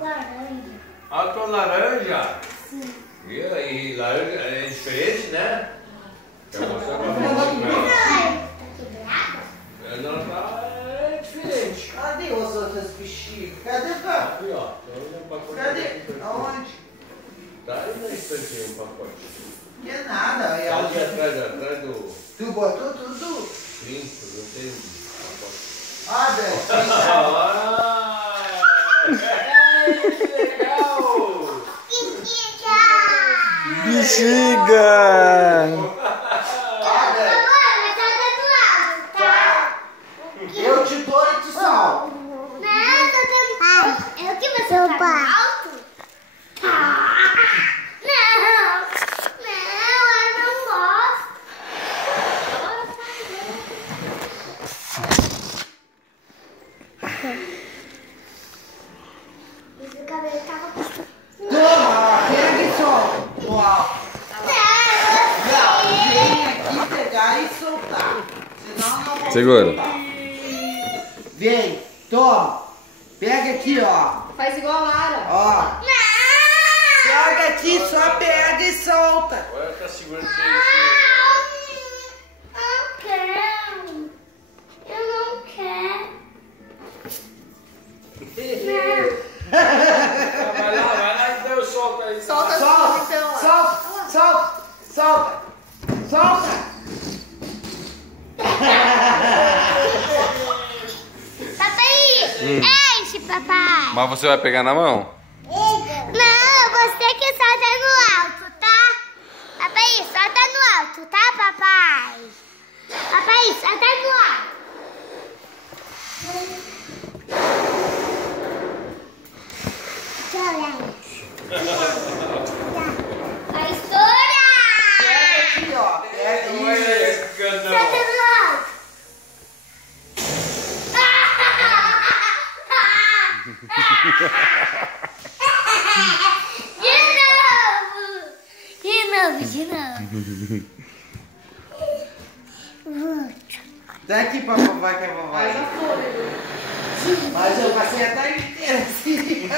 Laranja. Ah, com laranja? Sim. E aí, laranja é diferente, né? Eu vou mostrar pra Não, você. tá quebrada? Não, tá diferente. Cadê os outros bichinhos? Cadê, cara? Aqui, ó. Tem um pacote. Cadê? Aonde? Tá aí na estanteria um pacote. Que é nada. É Tá ali onde? atrás do... Tu botou tudo? Sim, eu tenho um pacote. Ah, velho. Que legal! Bexiga! Ah, velho. Mas tá do lado, tá? Eu te dou e tu salva. Não, tá dando... É o que você tá no alto? Não, eu não gosto. Esse cabelo tava... Toma, pega e solta. No alto. Não, vem aqui pegar e soltar. Senão não vou Segura. soltar. Vem, toma. Pega aqui, ó. Faz igual a Lara. Ó. Pega aqui, só pega e solta. Agora tá segurando isso. Não quero. Eu não quero. Vai lá, então eu solto aí. Solta, Solta, então. Ó. solta, solta, solta, solta. Papai, enche, papai. Mas você vai pegar na mão? Não, você que solta no alto, tá? Papai, solta no alto, tá, papai? Papai, solta no alto. Vai estourar! Pega aqui, ó. Pega Não é isso. esse cantão. Solta no alto. De novo. Dá aqui pra vovó que a vovó. Mas já foi. Mas eu passei a tarde inteira assim.